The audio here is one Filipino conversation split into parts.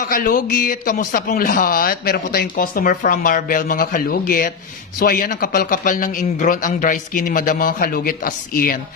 Mga kalugit, kamusta pong lahat? Meron po tayong customer from Marvel, mga kalugit. So ayan, ang kapal-kapal ng ingron ang dry skin ni Madam, mga kalugit, as in.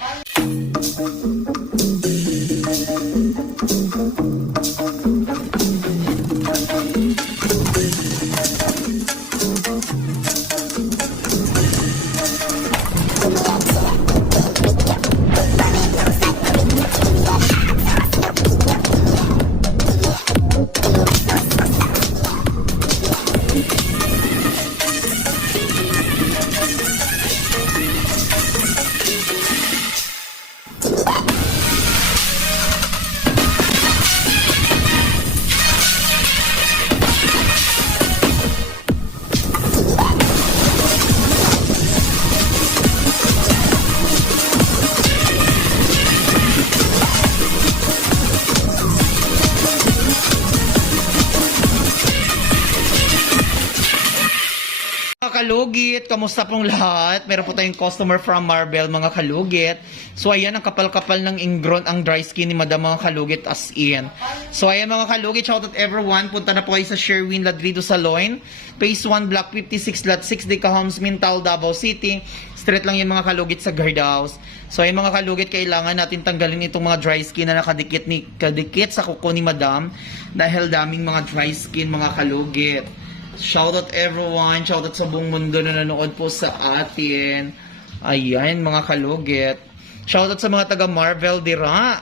Kalugit, kamusta pong lahat? Meron po tayong customer from Marvel, mga kalugit. So ayan, ang kapal-kapal ng ingron ang dry skin ni Madam, mga kalugit, as in. So ayan, mga kalugit, shout out everyone. Punta na po kayo sa Sherwin Ladrido Salon, Phase 1, Block 56, Lot 6, Deca Homes, Mintal, Davao City. Straight lang yung mga kalugit sa guard house. So ayan, mga kalugit, kailangan natin tanggalin itong mga dry skin na kadikit sa kuko ni Madam, dahil daming mga dry skin, mga kalugit. Shoutout everyone, shoutout sa buong mundo na nanood po sa atin. Ayan, mga kalugit. Shoutout sa mga taga Marvel dira.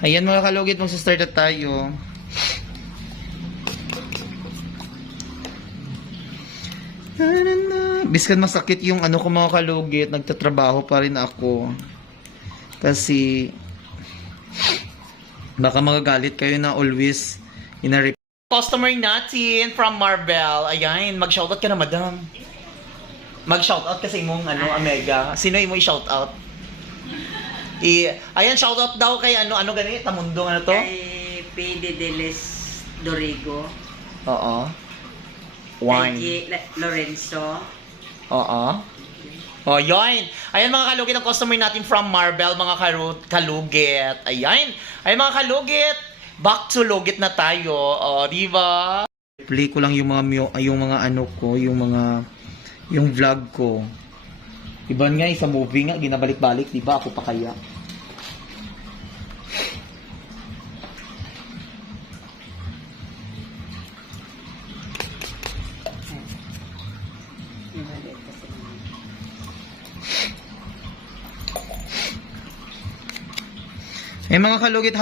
Ayan, mga kalugit, mag-start na tayo. Biskan masakit yung ano ko, mga kalugit, nagtatrabaho pa rin ako. Kasi baka magagalit kayo na always ina-repeat. Customer natin from Marvel. Ayan, mag-shoutout ka na, Madam. Mag-shoutout kasi imong Omega. Sino imo i-shoutout? Ayan, shoutout daw kay ano gani? Tamundo to? Kay P. Deles Dorigo. Oo. Wine. Wine. Kay Lorenzo. Oo. Oh, yun. Ayan, mga kalugit, ang customer natin from Marvel, mga kalugit. Ayan. Ayan, mga kalugit. Back to lugit na tayo. O, di ba? Play ko lang yung mga ano ko, yung vlog ko. Iba nga, sa movie nga, ginabalik-balik, di ba? Ako pa kaya. Mga kalugit,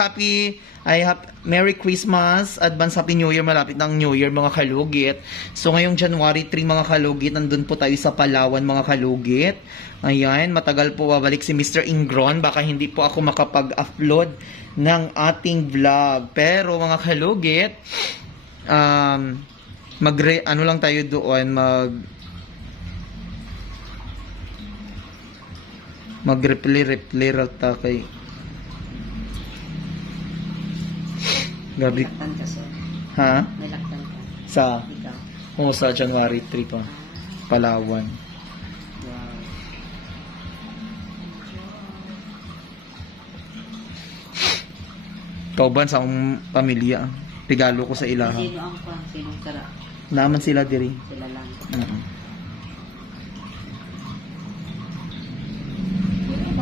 Merry Christmas, Advance Happy New Year, malapit ng New Year, mga kalugit. So ngayong January 3, mga kalugit, nandun po tayo sa Palawan, mga kalugit. Ayan, matagal po babalik si Mr. Ingron, baka hindi po ako makapag-upload ng ating vlog. Pero mga kalugit, ano lang tayo doon, mag-replay rata kay gabi. Laktan ka, sir. Ha? May laktan ka. Sa? Ikaw. Oo, sa January 3 pa. Palawan. Wow. Kauban sa akong pamilya. Regalo ko sa ilaha. Sino ang pa? Sinong tara? Naman sila diri. Sila lang.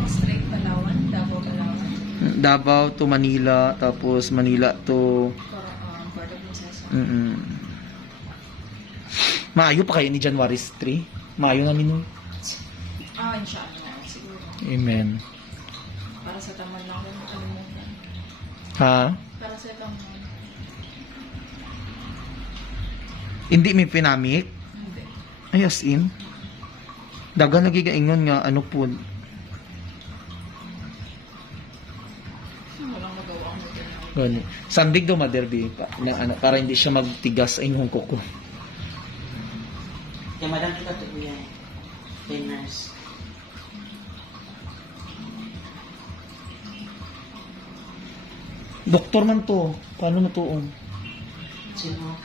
Straight Palawan, Davao Palawan. Davao to Manila, tapos Manila to Puerto Princesa. Maayo pa kayo ni January 3? Maayo namin nun. Inshallah. Siguro. Amen. Para sa taman lang ako makalimutan. Ha? Para sa taman. Hindi may pinamik? Hindi. Ay, as in? Dagan nagigaingon nga, ano po. Walang magawa ang hotel. Gani. Sandig do maderbi pa. Para hindi siya magtigas ay yung kuko. Kaya madam kita ito po yan. Kay nurse. Doktor man to. Paano na to? Sino?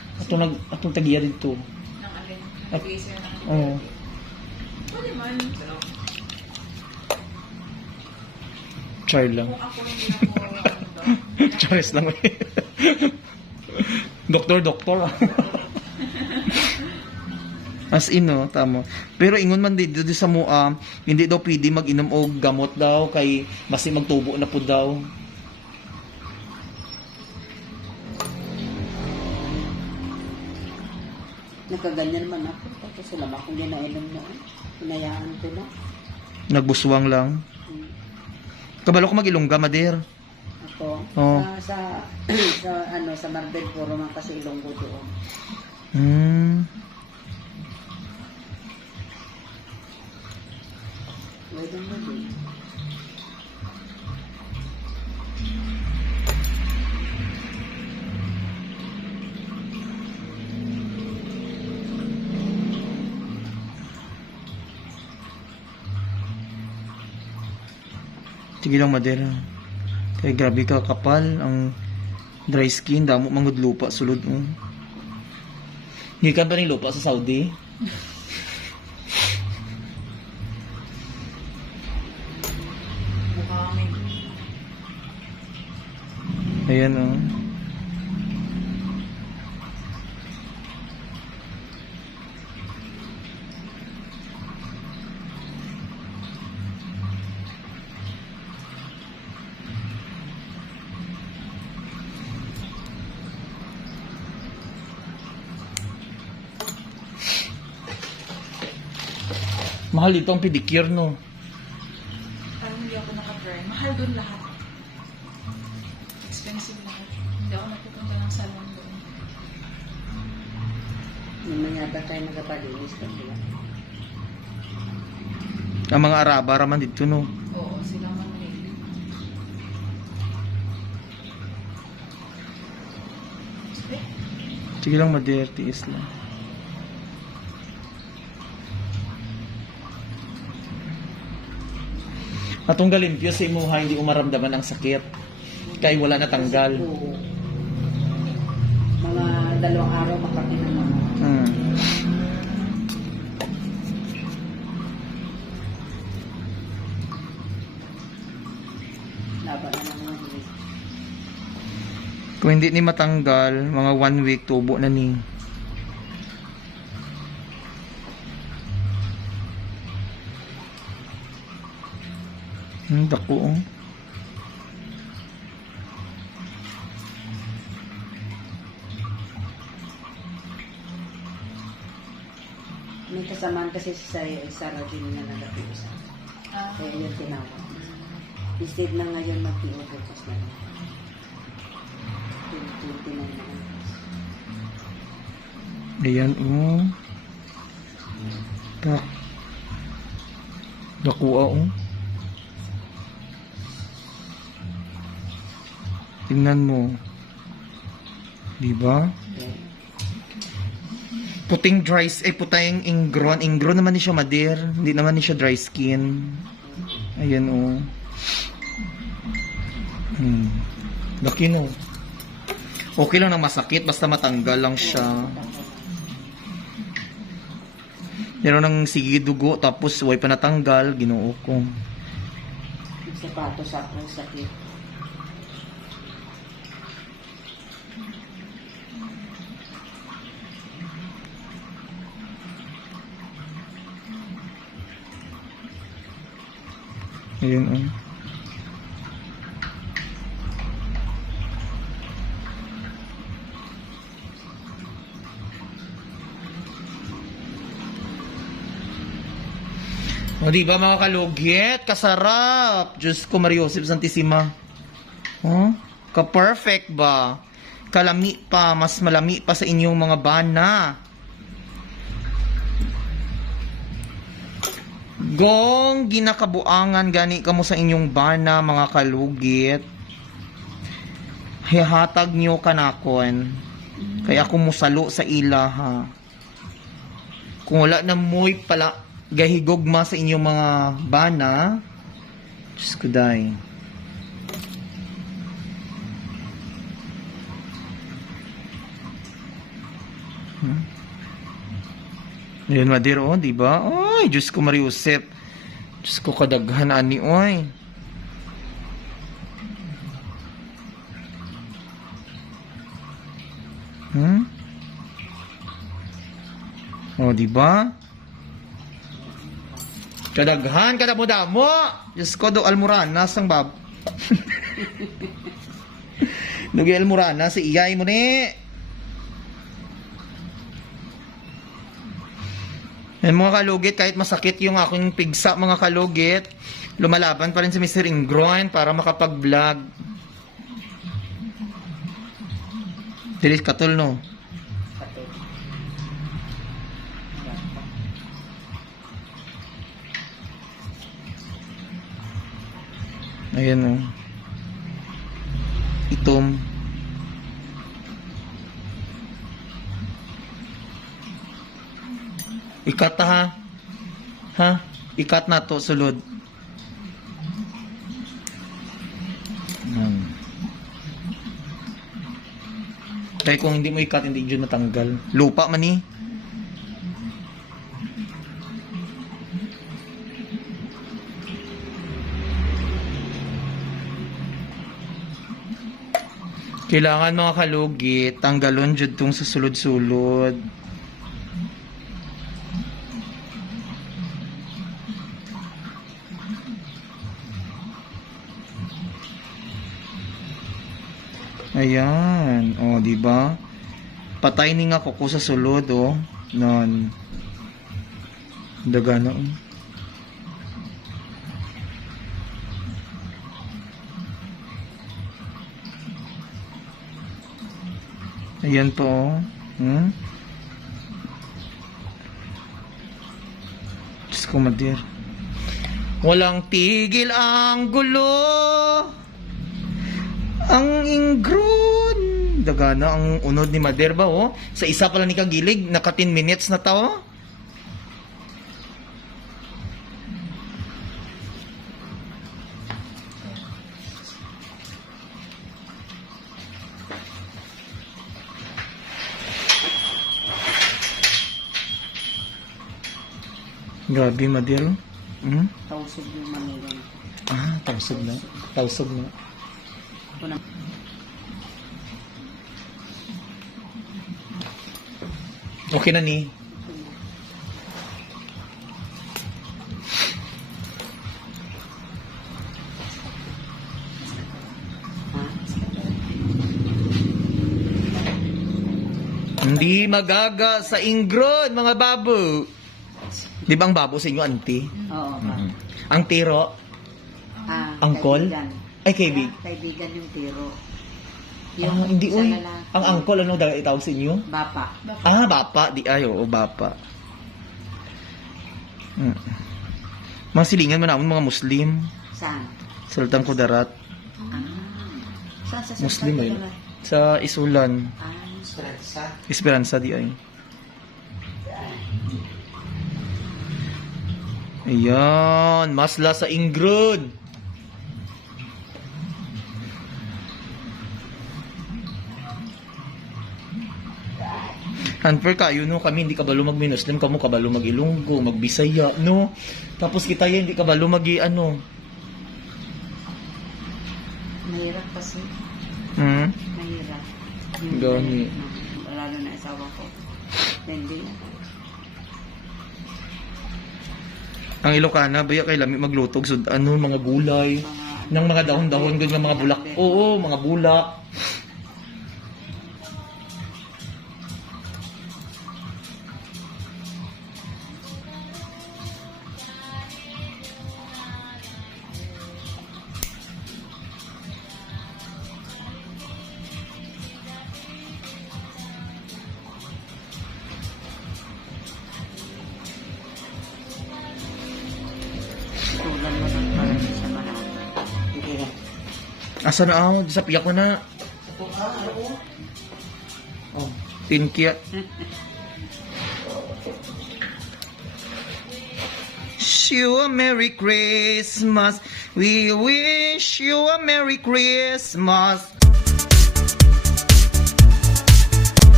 Atong tagiya dito. Nang alin. At- Nag-iisir ng Oo. Pwede man. Pero Char lang. kung ako hindi ako ano daw. Charis lang. Doktor. As in, no, tama. Pero ingon man dito sa mua, hindi daw pwede mag-inom og gamot daw kay basi magtubo na po daw. Nakaganyan man ako. Tapos sila ba kung ginainom na. Hinayaan ko na. Nagbuswang lang. Kabalo ko mag-ilongga, Mader. Ako. Oo. Sa Marbel, puro man kasi Ilonggo doon. Pwede mo din. Sige lang, Mader. Kaya grabe ka kapal ang dry skin, damo mangud lupa sulod mo. Hindi ka ba rin lupa sa Saudi? Mukha kami. Ayan, oh. Mahal dito ang pedicure, no? Parang hindi ako nakatry. Mahal doon lahat. Expensive lahat. Hindi ako napupunta ng salon doon. Mamaya ba tayo magpapalinis ka sila? Ang mga Araba raman dito, no? Oo, sila man rin. Sige lang, Mader, tiis lang. Atong galimpyo sa imuha, hindi umaramdaman ang sakit. Kaya wala na tanggal. Oo. Mga 2 araw makapinan mo. Laban na naman yun. Kung hindi ni matanggal, mga 1 week, tubo na ni. Dako, oh. May kasamaan kasi si Sarah Jean na nagatiusa. Ah, Kaya yun tinawag. Instead na ngayon mag-i-overcast na lang. 29 na lang. Ayan, oh. Tak. Dako, oh. Tingnan mo. Diba? Okay. Puting dry, putayang ingron. Ingron naman ni siya, Mader. Hindi naman ni siya dry skin. Ayan, oh. Laki, no. Okay lang na masakit, basta matanggal lang siya. Meron ng sige dugo, tapos way pa natanggal, ginoo ko. Yung sapato sa akin sakit. Ayan, oh. O, diba mga kalugit? Kasarap! Diyos ko, Mariosip Santissima. Oh, ka-perfect ba? Kalami pa, mas malami pa sa inyong mga bana. Gong ginakabuangan gani kamo sa inyong bana, mga kalugit. Hihatag nyo kanakon. Kaya ako musalo sa ila, ha. Kung wala na mo'y pala gahigogma sa inyong mga bana, Diyos ko day. Ayan, Mader, oh, di ba? Ay, Diyos ko, Mariusep. Diyos ko, kadaghan ani, oy. Hmm? O, di ba? Kadaghan, kadamo-damo. Diyos ko, do almoranas ang bab. Dugi almoranas, si iyay mo ni. Mga kalugit, kahit masakit yung aking pigsa, mga kalugit, lumalaban pa rin si Mr. Ingroin para makapag-vlog. Dilis katol, no? Kato. Ayan, no? Itom. Ikat na, ha? Ha? Ikat na to, sulod. Kaya kung hindi mo ikat, hindi dyan natanggal. Lupa man eh. Kailangan mga kalugit, tanggalon dyan tong sa sulod-sulod. Ayan. O, di ba? Patay ni nga kuko sa sulod, oh. Non. Daga na, oh. Ayan po, oh. Hmm? Diyos ko, madir. Walang tigil ang gulo. Ang ingron. Dagana ang unod ni Mader ba, oh. Sa isa pala ni kagilig, naka 10 minutes na tao. Grabe, Mader. Hmm? Tausog yung Manila. Ah, tausog na. Tausog na. Ito na. Okay na ni. Hindi magaga sa ingron, mga babo. Di ba ang babo sa inyo, auntie? Oo, ba? Ang tiro? Angkol? Kaibigan. Ay, kaibig. Kaibigan yung tiro. Hindi, sa uy. lalaki. Ang angkol, ano daw itawag sa inyo? Bapa. Ah, bapa. Di, ay, oo, bapa. Mga silingan mo naman, mga Muslim. Saan? Sultan Kudarat. Saan sa Muslim Sultan ayun. Kudarat? Sa Isulan. Esperanza. Esperanza di ay. Ayan, masla sa ingron. Unfair kayo, no? Kami hindi kabalo mag-Muslim, kamo kabalo mag-Ilonggo, mag-Bisaya, no? Tapos kita yan, hindi kabalo mag-ano. Mahirap kasi. Mahirap. Gani. Lalo na asawa ko. Hindi na. Ang Ilocana, baya kay lami maglutog, so ano, mga gulay, ng mga dahon-dahon, ng mga bulak. Oo, mga bulak. Tulan mo ng parang sa marata. Asa na ako? Sa piyak ko na. Oh, tinkya. Wish you a Merry Christmas. We wish you a Merry Christmas.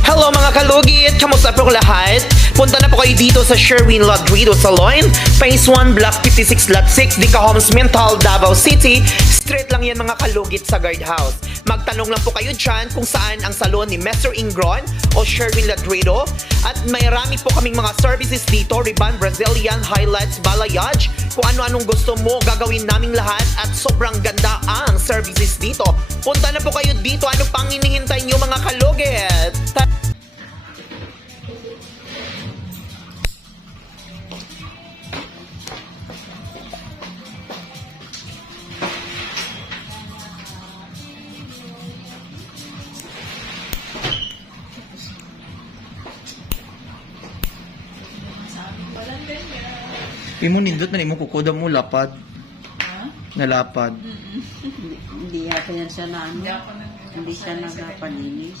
Hello mga kalugit! Kamusta po lahat? Punta na po kayo dito sa Sherwin Rodrigo Salon, Phase 1, Block 56, Lot 6, Dica Homes, Mental, Davao City. Street lang yan mga kalugit sa guardhouse. Magtanong lang po kayo dyan kung saan ang salon ni Mr. Ingron o Sherwin Ladrido. At may rami po kaming mga services dito, Riban, Brazilian, highlights, balayage. Kung ano-anong gusto mo, gagawin naming lahat at sobrang ganda ang services dito. Punta na po kayo dito. Ano pang hinihintay nyo mga kalugit? Walang ganyan. Imo nindot na imo kukuda mo lapad. Ha? Nalapad. Hindi yata yan siya na ano. Hindi ako Hindi siya nagpalinis.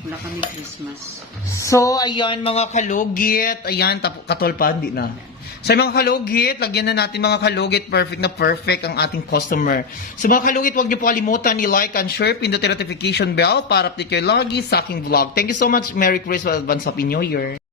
Wala kami Christmas. So, ayan mga kalugit. Ayan, katulpa, hindi na. So, mga kalugit, lagyan na natin mga kalugit. Perfect na perfect ang ating customer. So, mga kalugit, huwag niyo po kalimutan i-like and share, pindutin notification bell para update kayo lagi sa aking vlog. Thank you so much. Merry Christmas, Advance Happy New Year.